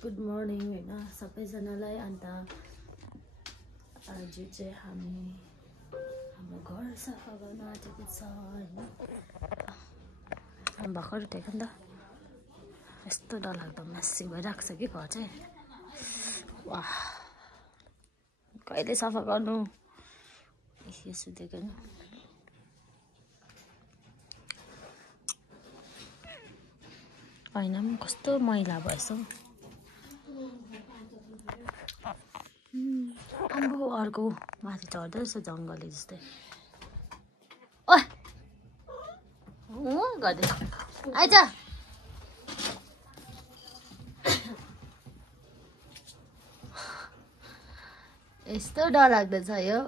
Good morning हैन सबैजनालाई। अन्त आज चाहिँ हामी हाम्रो घर सफा गर्न आँटेको छ हैन। भर्खर उठेको नि त, यस्तो डरलाग्दो मेसी भइरहेको छ कि घर चाहिँ। वाह, कहिले सफा गर्नु यसो देख्नु। हैन कस्तो मैला भएछ। अम्बो अर्को माथि चढ्दै रहेछ जङ्गली जस्तै। ओइ गर्दै आइज। यस्तो डरलाग्दो छ यो।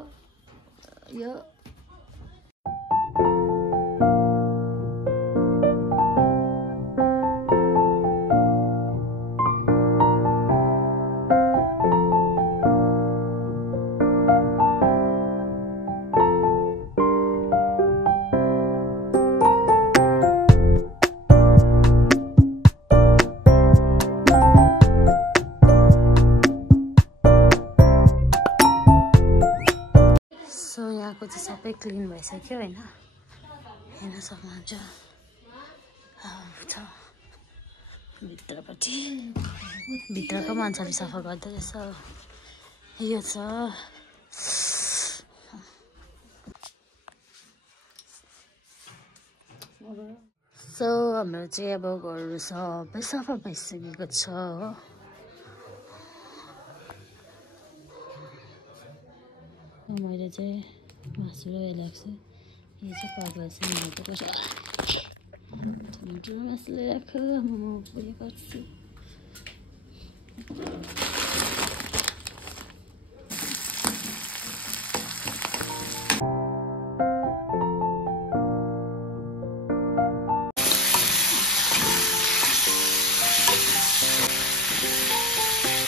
यहाँको चाहिँ सबै क्लिन भइसक्यो हैन। हेर्न सक्नुहुन्छ छ भित्रपट्टि, भित्रको मान्छेले सफा गर्दै रहेछ। यो छ सो हाम्रो चाहिँ अब घर सबै सफा भइसकेको छ हो। मैले चाहिँ मासु ल्याएको छु। यो चाहिँ पकाएको छु टमाटरको मासु ल्याएको म उयो गर्छु।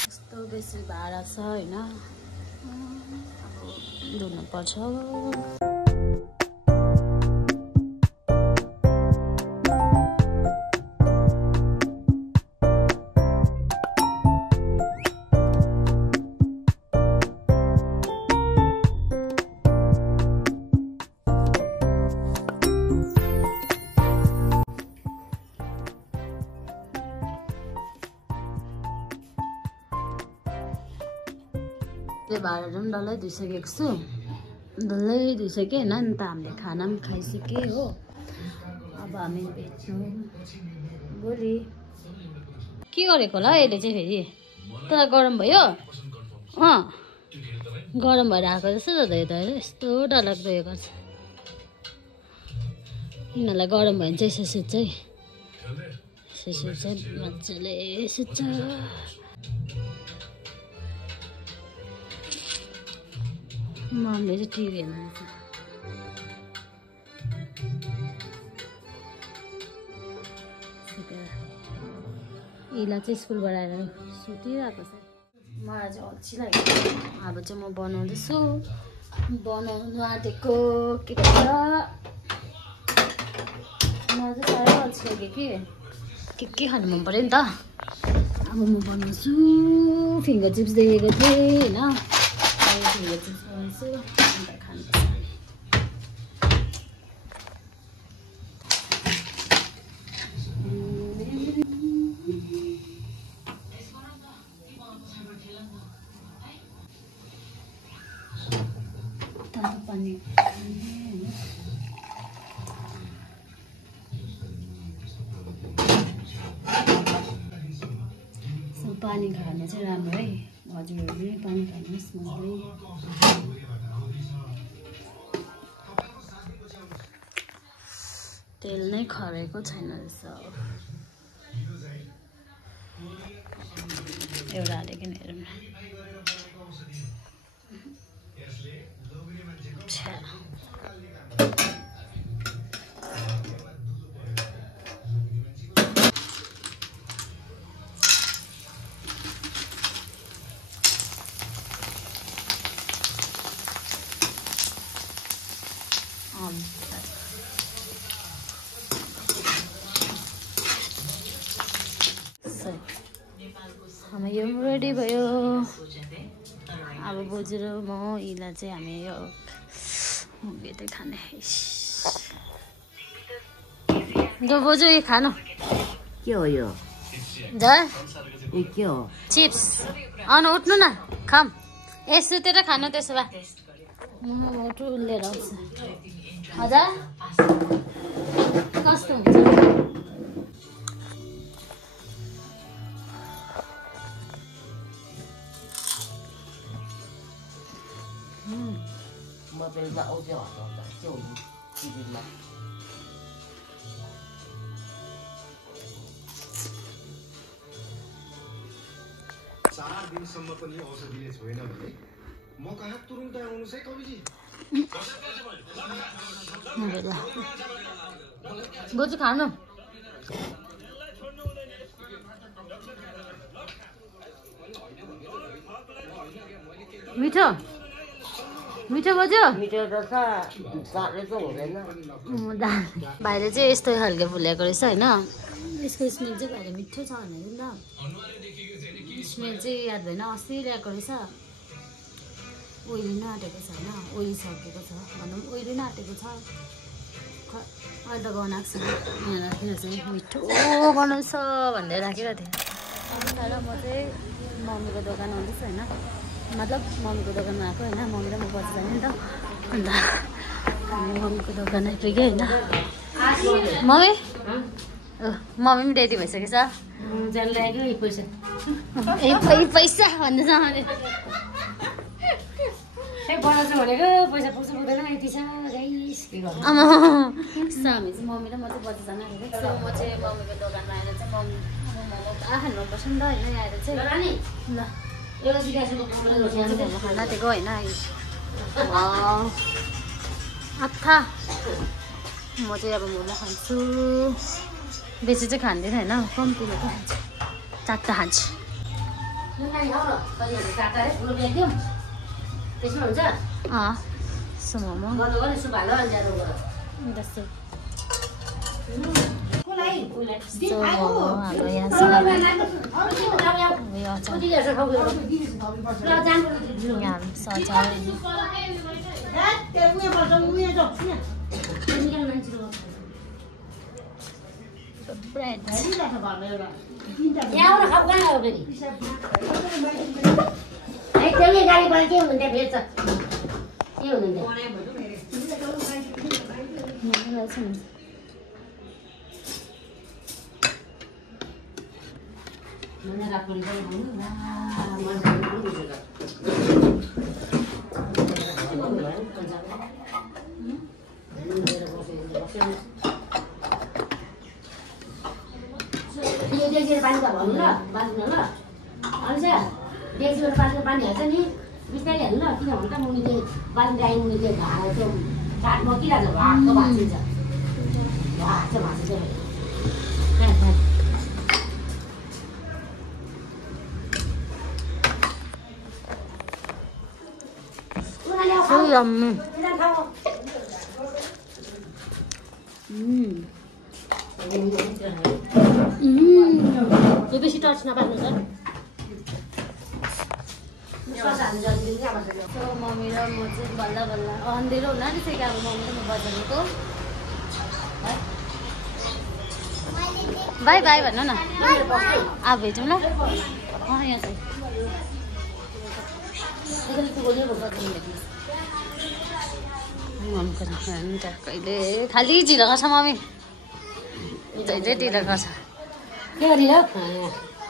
यस्तो बेसी भाडा छ हैन, धुनु पर्छ। भाँडाहरू पनि डल्लै धुइसकेको छु, डल्लै धुइसकेँ होइन। नि त हामीले खाना पनि खाइसक्यो हो। अब हामी भेट्छौँ भोलि। के गरेको होला यसले चाहिँ फेरि? तँलाई गरम भयो? गरम भएर आएको जस्तो त यो त। यस्तो डरलाग्दो यो गर्छ। यिनीहरूलाई गरम भयो भने चाहिँ यसो सुत्छ है, यसो सुत्छ मजाले सुत्छ। मम्मीले चाहिँ टिभी हेर्नुहुन्छ। यसलाई चाहिँ स्कुलबाट आएर सुतिरहेको छ। मलाई चाहिँ अल्छी लाग्यो। अब चाहिँ म बनाउँदैछु, बनाउनु आँटेको के भन्छ। मलाई चाहिँ साह्रै अल्छी लाग्यो कि के खानु मन पऱ्यो नि त। अब म बनाउँछु। फिङ्गर चिप्स देखेको थिएँ होइन, फिङ्गर चिप्स बनाउँछु अन्त खानुपर्छ। तातो पानी पानी खानु चाहिँ राम्रो है। हजुरहरू पनि पानी खानुहोस् मजाले। तेल नै खरेको छैन रहेछ। एउटा हालेको नि हेरौँ न। अब यो रेडी भयो। अब बोजू र म इला चाहिँ हामी यो बेदै खाने। जो बोजू ये खानु के हो यो? जा ए के हो? चिप्स। आउनु उठ्नु न खाम। ए सुतेर खानु त्यसो भए। उठु लिएर आउँछ। हजुर कस्तो हुन्छ? म बेलुका आउँछ के हो टिभीमा? 4 दिनसम्म पनि औषधिले छोएन भने म कहाँ तुरुन्तै आउनु है कविजी? बोजू खानु मिठो मिठो बोजू मिठो त छ साह्रै त हुँदैन। बाहिर चाहिँ यस्तो खालको फुलेको रहेछ होइन। यसको स्मेल चाहिँ बाहिर मिठो छ भने नि त स्मेल चाहिँ याद भएन। अस्ति ल्याएको रहेछ। ओइली नआँटेको छ होइन। ओइली सकेको छ भनौँ ओइली नआँटेको छ। अहिले त गनाएको छ यहाँ राखेर चाहिँ मिठो बनाउँछ भन्दै राखिरहेको थिएँ। तर म चाहिँ मम्मीको दोकान आउँदैछु होइन। मतलब मम्मीको दोकानमा आएको होइन। मम्मी र म पछि जाने नि त। अन्त हामी मम्मीको दोकान आइपुग्यो होइन। मम्मी मम्मी पनि रेडी भइसकेछ। पैसा भन्दैछ मैले। बनाउँछु भनेको पैसा पुग्छ पुग्दैन यति छ गाइस के गर्नु। हामी चाहिँ मम्मी र म चाहिँ पछि जान आएको। सो म चाहिँ मम्मीको दोकानमा आएर चाहिँ मम्मी मोमो खानु मनपर्छ नि त होइन। आएर चाहिँ ल मोमो खान आँटेको होइन। आथा म चाहिँ अब मोमो खान्छु। बेसी चाहिँ खाँदैन होइन। कम्तीले त खान्छु। 4टा खान्छु। सो मोमो हाम्रो यहाँ पानी त भन्नु ल बाँच्नु ल अल्छ डेक्चीबाट बाँच्नु पानी हाल्छ नि बिस्तारै हाल्नु ल। किनभने त मुनि चाहिँ बाँच्नु आइमुनि चाहिँ त्यो काठ मकिरहेको छ भातको भाँचिन्छ भात चाहिँ भाँचिन्छ। यो बेसी टच नपार्नु छ। मम्मी र म चाहिँ बल्ल बल्ल अँधेरो होला नि चाहिँ अब मम्मी र म बजारको बाई बाई भन्नु न। अब भेटौँ ल। यहाँ चाहिँ कहिले खालि ढिलो गर्छ मम्मी। जहिले ढिलो गर्छ। के गरिरह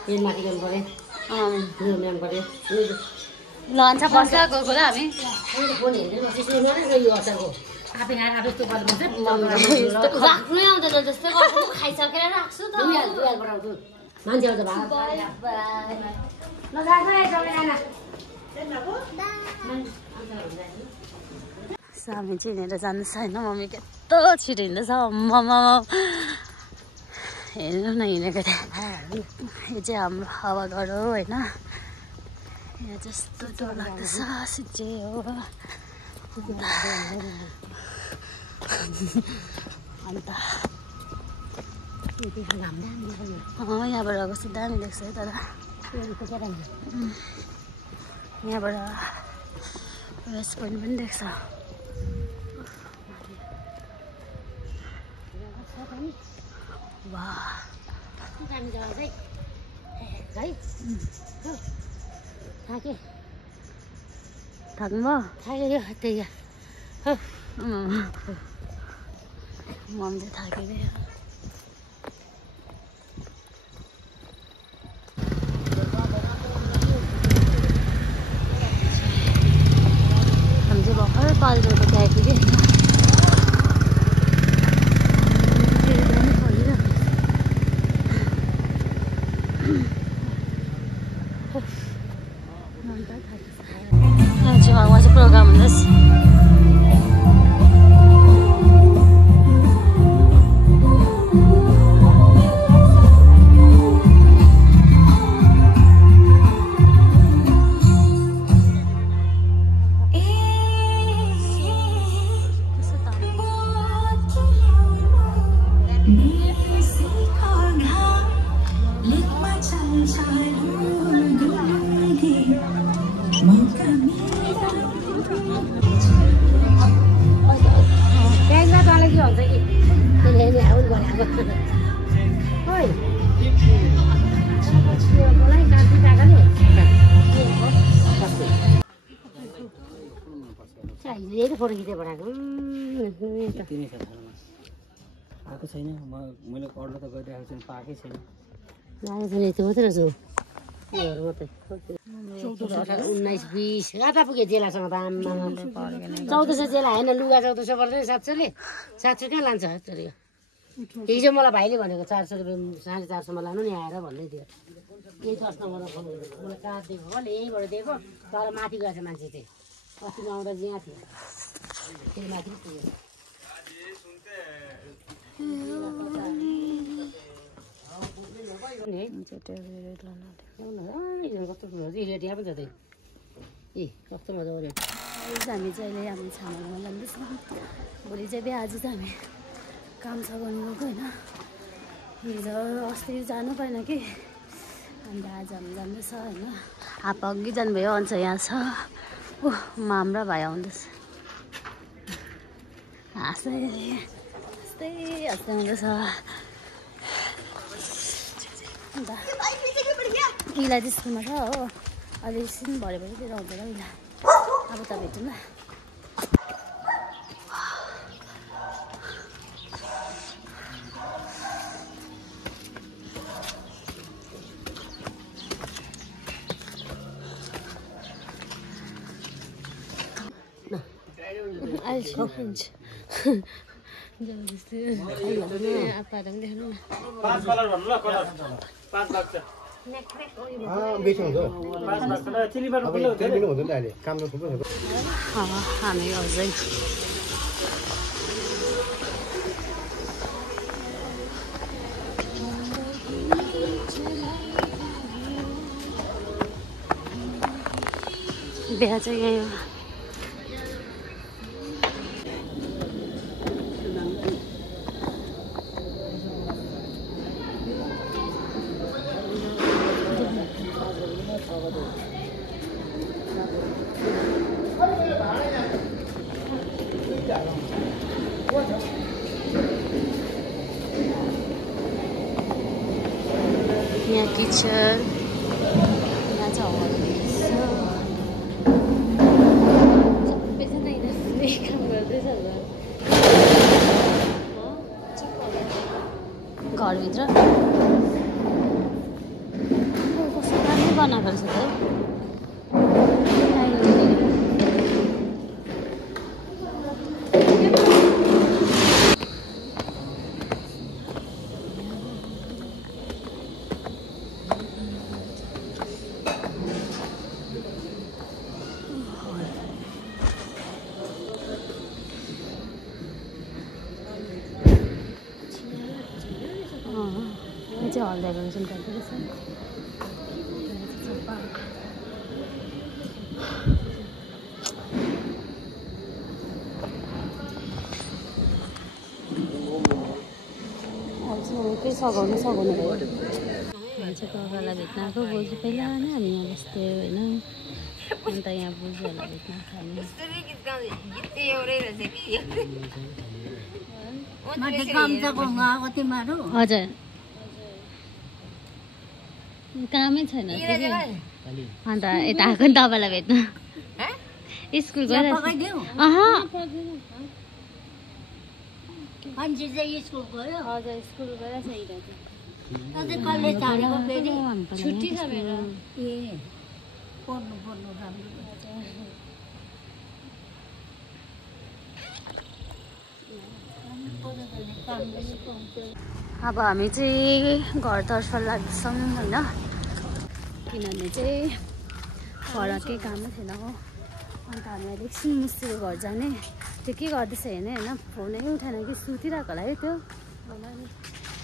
तेल माथि गर्नु पर्यो लन्छ पर्छ गएको र हामी फोन हेर्दै अचारको आफै आएर आफै यस्तो गर्नुपर्छ। राख्नै आउँदैन जस्तै गर्छु। खाइसकेर राख्छु त। मान्छे आउँछ भात हामी चाहिँ हिँडेर जाँदैछ होइन। मम्मी कस्तो छिटो हिँड्दैछ। मम्मा हेर्नु न हिँडेको त्यहाँ। यो चाहिँ हाम्रो हावाघर हो होइन। यहाँ जस्तो डर लाग्दैछ सिटे हो। अन्त यहाँबाट कस्तो दामी देख्छ है। तर यहाँबाट वेस्ट पोइन्ट पनि देख्छ वाह थाक्नुभयो मम्मी चाहिँ थाकिदियो हामी चाहिँ भर्खर पाल्जोको चाहिँ आइपुग्यो वहाँ चाहिँ प्रोग्राम हुँदैछ फोटो खिचेर पठाएको आएको छैन मैले अर्डर त गरिरहेको छु पाएकै छैन यति मात्रै रहेछ मात्रै 19-20 कता पुग्यो जेलासँग त आम्मा 1400 जेला होइन लुगा 1400 पर्दैन 700ले 700 कहाँ लान्छ हिजो मलाई भाइले भनेको 400 रुपियाँ 450 मा लानु नि आएर भन्दै थियो यही कस्टमरलाई फोन गरेको मलाई कार्ड दिएको हो यहीँबाट दिएको तर माथि गएछ मान्छे चाहिँ अस्ति आउँदा यहाँ थियो त्यो माथि पुग्यो कस्तो रेट यहाँ पनि छ त्यही ए कस्तो मजा आउने हामी चाहिँ अहिले हामी छामामा जाँदैछौँ भोलि चाहिँ बिहा आज चाहिँ हामी काम छ गर्नु गएको होइन हिजो अस्ति जानु पाएन कि अन्त आज हामी जाँदैछ होइन आपा अघि जानुभयो अन्त यहाँ छ ऊ माम्रा भाइ आउँदैछ हाँस्दै हाँस्दै हाँस्दै आउँदैछ अन्त इला चाहिँ स्कुलमा छ हो अहिले एकछिन भरेतिर आउँछ र इला अब त भेटौँ न हामी अझै बिहा चाहिँ यही हो यहाँ किचन यहाँ चाहिँ हल सबैजना यिनीहरूले काम गर्दैछ घरभित्र कस्तो राम्रो बनाएको रहेछ त हल डेकोरेसन गर्दै रहेछ के सघाउनु भयो चाहिँ ककालाई भेट्न आएको बोजू पहिला नै हामी यहाँ बस्थ्यो होइन अन्त यहाँ बोजूहरूलाई भेट्न खाने हजुर कामै छैन अन्त यता आएको नि तपाईँलाई भेट्न स्कुल गएर हजुर स्कुल गएर छुट्टी छ मेरो अब हामी चाहिँ घरतर्फ लाग्छौँ होइन किनभने चाहिँ घर केही कामै थिएन हो अन्त हामी अलिक एकछिन घर जाने त्यो के गर्दैछ हेर्ने होइन फोनै उठाएन कि सुतिरहेको होला है त्यो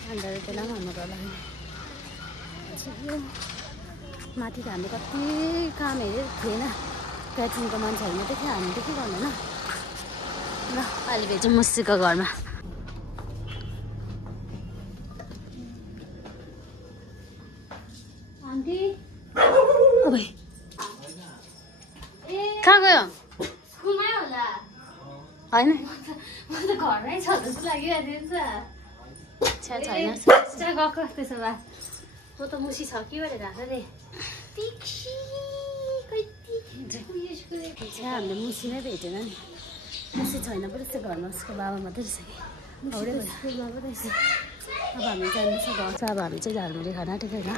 अन्त त्यसलाई पनि हाम्रो घर लाग्ने माथि त हामीले कति काम हेरेको थिएन क्याचिङको मान्छेहरू मात्रै थियो हामी त के गर्नु होइन ल अहिले भेट्छौँ मुस्सीको घरमा आन्टी कहाँ गयो स्कुलमै होला होइन म त घरमै छ जस्तो लागिरहेको छैन गएको त्यसो भए म त मुसी छ कि भनेर आएको थिएँ हामीले मुसी नै भेटेन नि मुसी छैन पो रहेछ घरमा उसको बाबा मात्रै रहेछ कि हाउडै स्कुलमा पो रहेछ अब हामी जाँदैछ घर अब हामी चाहिँ झालमुरी खाना आँटेको होइन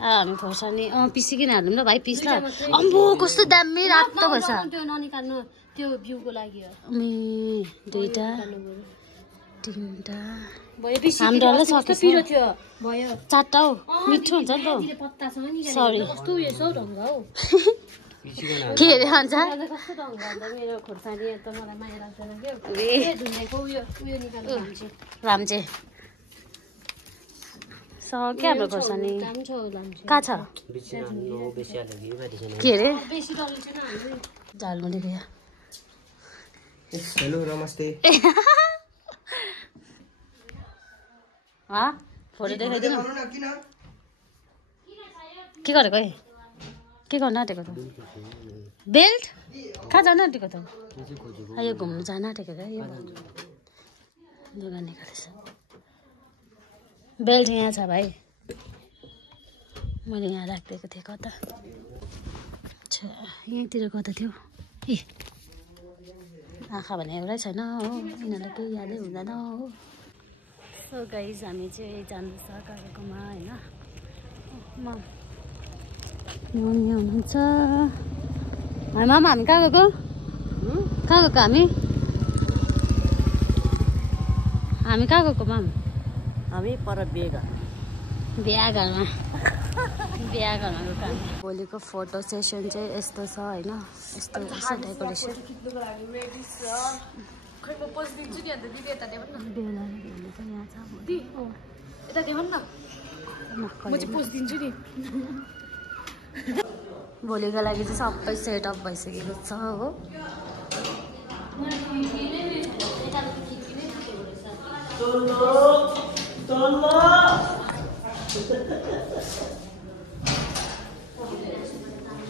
हामी खोर्सानी पिसिकन हाल्नु ल भाइ पिस ल अम्बो कस्तो दामी रातो भएछ ननिकाल्नु त्यो बिउको लागि दुईटा तिनटा हाम्रो सकेछ चारवटा हौ मिठो हुन्छ नि त सरी के अरे भन्छ मेरो खोर्सानी त मलाई माया लाग्दैन राम्चे सक्यो हाम्रो खोर्सानी कहाँ छ के अरे झालमुरी गयो हेलो नमस्ते फोटो देखाइदिनु के गरेको है के गर्नु आँटेको त बेल्ट कहाँ जानु आँटेको त यो घुम्नु जानु आँटेको त यो लुगा निकालेछ बेल्ट यहाँ छ भाइ मैले यहाँ राखिदिएको थिएँ कता यहीँतिर कता थियो ए आँखा भने एउटै छैन हो यिनीहरूलाई केही यादै हुँदैन हो सो गाइज हामी चाहिँ जाँदैछ काकाकोमा होइन मम्मी हुनुहुन्छ मामा हामी कहाँ गएको हामी कहाँ गएको माम हामी पर बिहा घरमा गएको हामी भोलिको फोटो सेसन चाहिँ यस्तो छ होइन यस्तो डेकोरेसन भोलिको लागि चाहिँ सबै सेटअप भइसकेको छ हो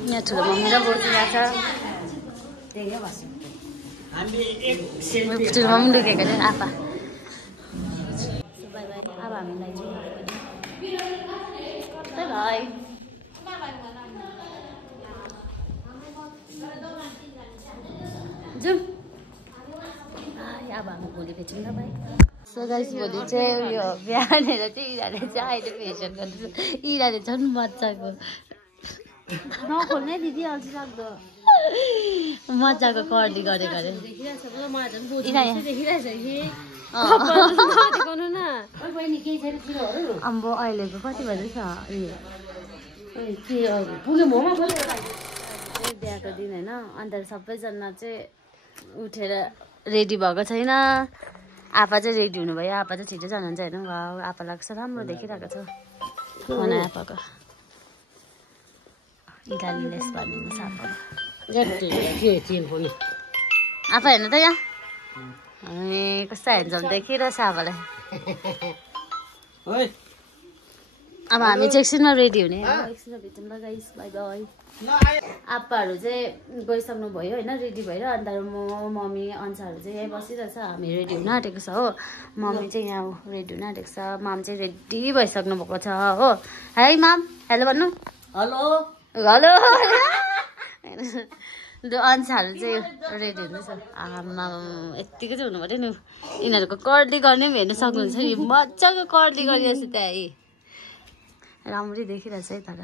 यहाँ ठुलो मम्मी र बोजू गएको छ ठुलो मम्मी दुखेको छ आप्पा बाई बाई अब हामीलाई भाइ जाउँ अब हामी भोलि भेटौँ न भाइ सो गाइस भोलि चाहिँ उयो बिहानेर चाहिँ इराले चाहिँ अहिले फेसन गर्दैछ इराले झन् मजाको नखोल्नै दिदी अल्छी लाग्दो मजाको कर्ली गरे अम्बो अहिलेको कति बजेछ बिहाको दिन होइन अन्त सबैजना चाहिँ उठेर रेडी भएको छैन आप्पा चाहिँ रेडी हुनुभयो आप्पा चाहिँ छिटो जानुहुन्छ होइन आप्पा लाग्छ राम्रो देखिरहेको छ मना आप्पाको इटालीले भनिदिनु आप्पा हेर्नु त यहाँ अनि कस्तो ह्यान्डसम देखिरहेछ आमालाई ओइ अब हामी चाहिँ एकछिनमा रेडी हुने एकछिनमा भेटौँ ल गाइस बाई बाई आप्पाहरू चाहिँ गइसक्नु भयो होइन रेडी भएर अन्त म मम्मी अन्साहरू चाहिँ यहीँ बसिरहेछ हामी रेडी हुन आँटेको छ हो मम्मी चाहिँ यहाँ रेडी हुन आँटेको छ माम चाहिँ रेडी भइसक्नु भएको छ हो है माम हेलो भन्नु हेलो हेलो अन्साहरू चाहिँ रेडी हुँदैछ आमा यत्तिकै चाहिँ हुनु पऱ्यो नि यिनीहरूको कर्ली गर्ने पनि हेर्नु सक्नुहुन्छ नि मजाको कर्ली गरिरहेछ त्यहाँ राम्ररी देखिरहेछ है तर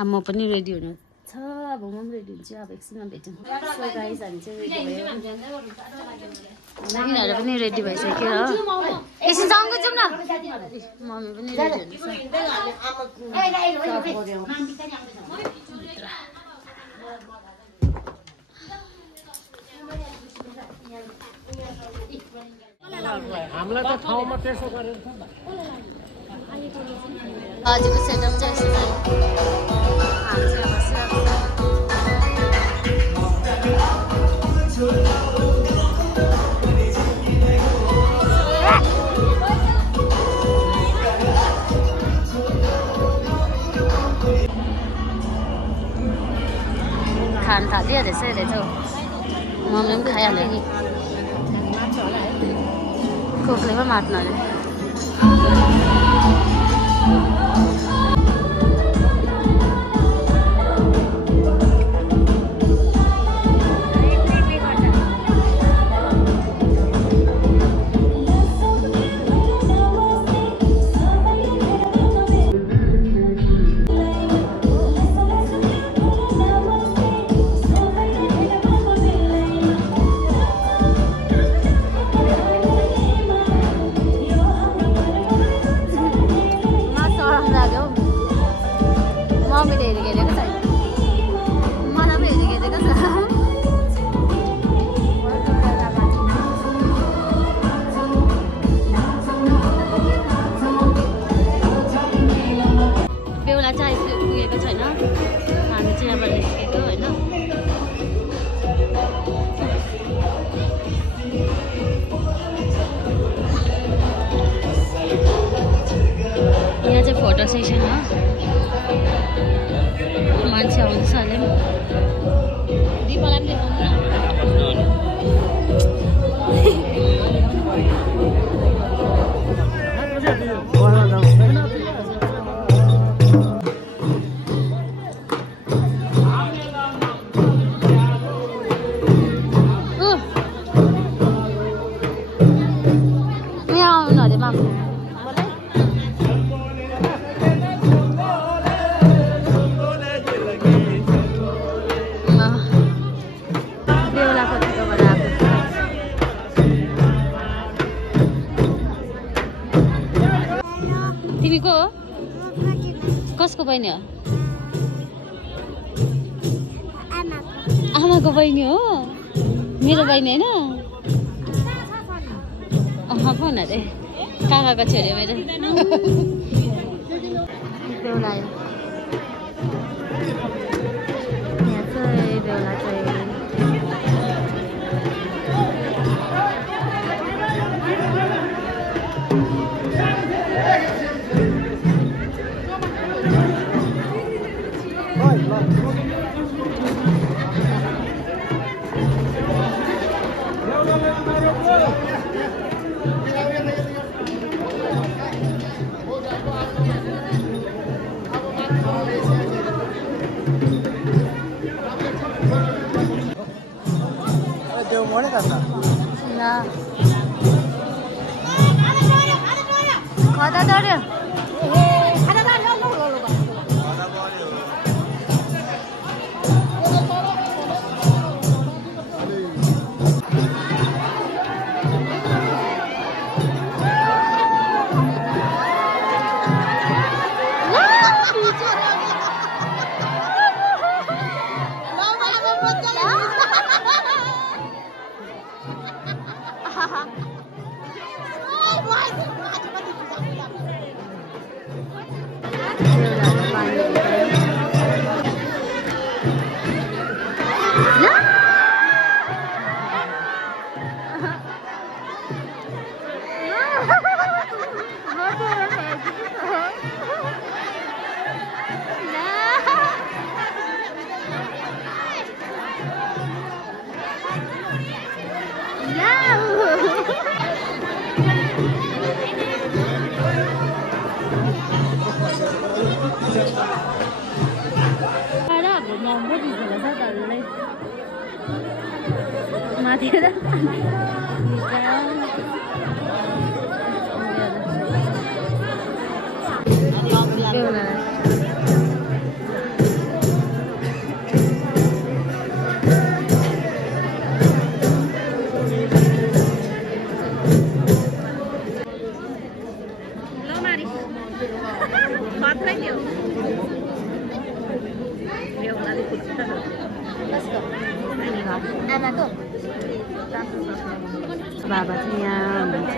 म पनि रेडी हुनु छ अब म पनि रेडी हुन्छु अब एकछिनमा भेटौँ सो गाइस हामी चाहिँ रेडी भयो यिनीहरू पनि रेडी भइसक्यो हो एकछिन सँगै जाउँ न मम्मी पनि रेडी हामीलाई त ठाउँमा त्यसो गरेर हजुरको सेटअप चाहिँ यस्तो हामी चाहिँ बसिरहेको खान थालिहालेछ यसले चाहिँ मम्मीले पनि खाइहाल्यो नि कोकले पो मार्नु अरे फोटो सेसन हो मान्छे आउँदैछ अहिले दिपालाई पनि यहाँ आउनु अरे माम तिमी को हो कसको बहिनी हो आमाको बहिनी हो मेरो बहिनी होइन फोन अरे काकाको छोरी मेरो बेहुला यहाँ चाहिँ बेहुला चाहिँ खदा डऱ्यो महँगो दिएको छ डल्लै माथि र बाबा चाहिँ यहाँ हुनुहुन्छ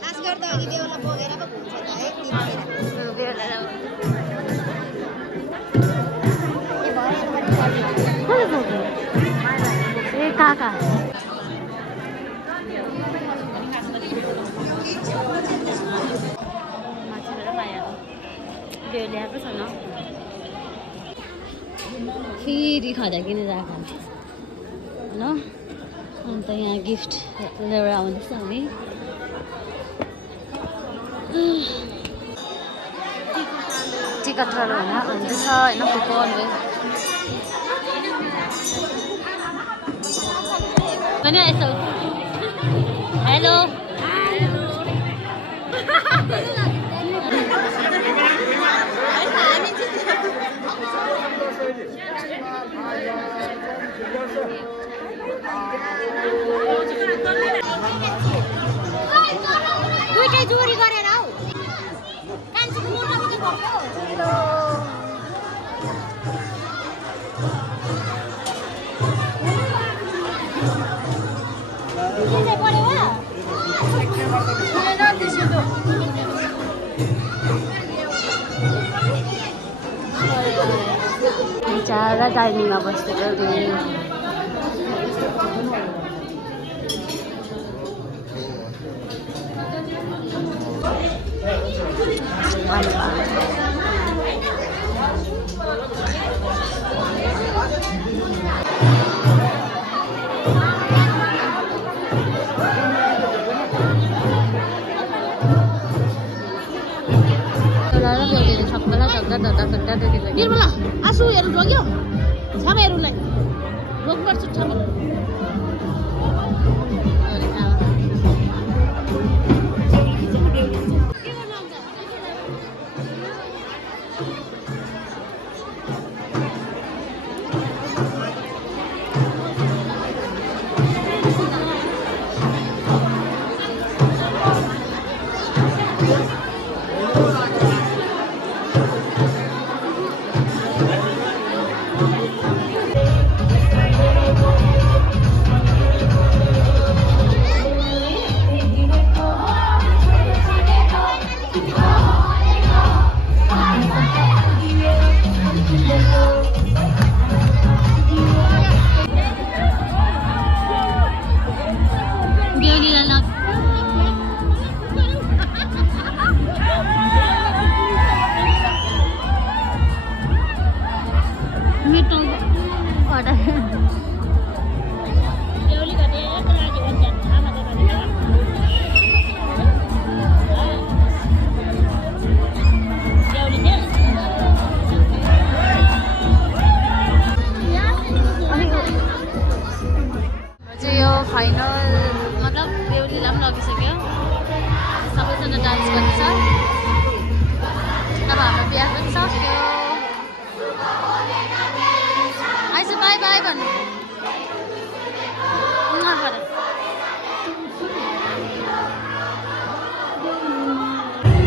खास गर्दा अघि बेहुला बोकेर पो घुम्छ त है ए काका ल्याएको छ न फेरि खाँदा किन राख होइन अन्त यहाँ गिफ्ट लिएर आउँदैछ हामी टिकटहरू होइन आउँदैछ होइन कुपन पनि यसो हेलो दुईटै जोडी गरेर हौ कान्छीको मोटापट्टि भयो बिचारा डाइनिङमा बसेर निर्मला आँसुहरू रोग्यो छामेहरूलाई रोग्नुपर्छ छामे फाइनल मतलब बेहुलीलाई पनि लगिसक्यो सबैजना डान्स गर्दैछ अब हाम्रो बिहा पनि सक्यो आइसु बाई बाई भन्नु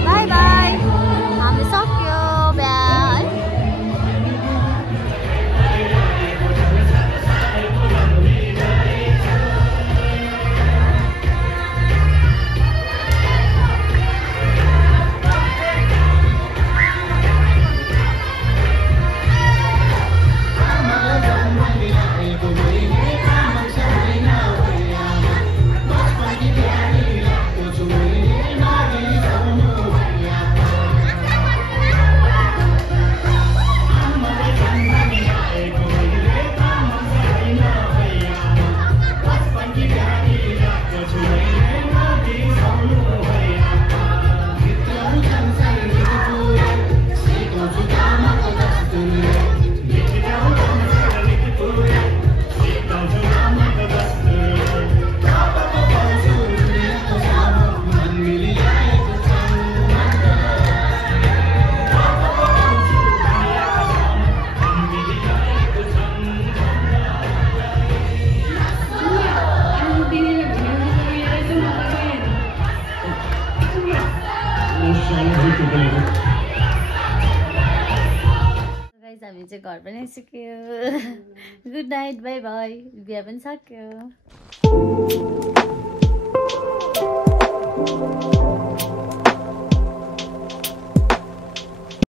बाई बाई हाम्रो सक्यो बिहा गाइस हामी चाहिँ घर पनि आइसक्यो गुड नाइट बाई बाई बिहा पनि सक्यो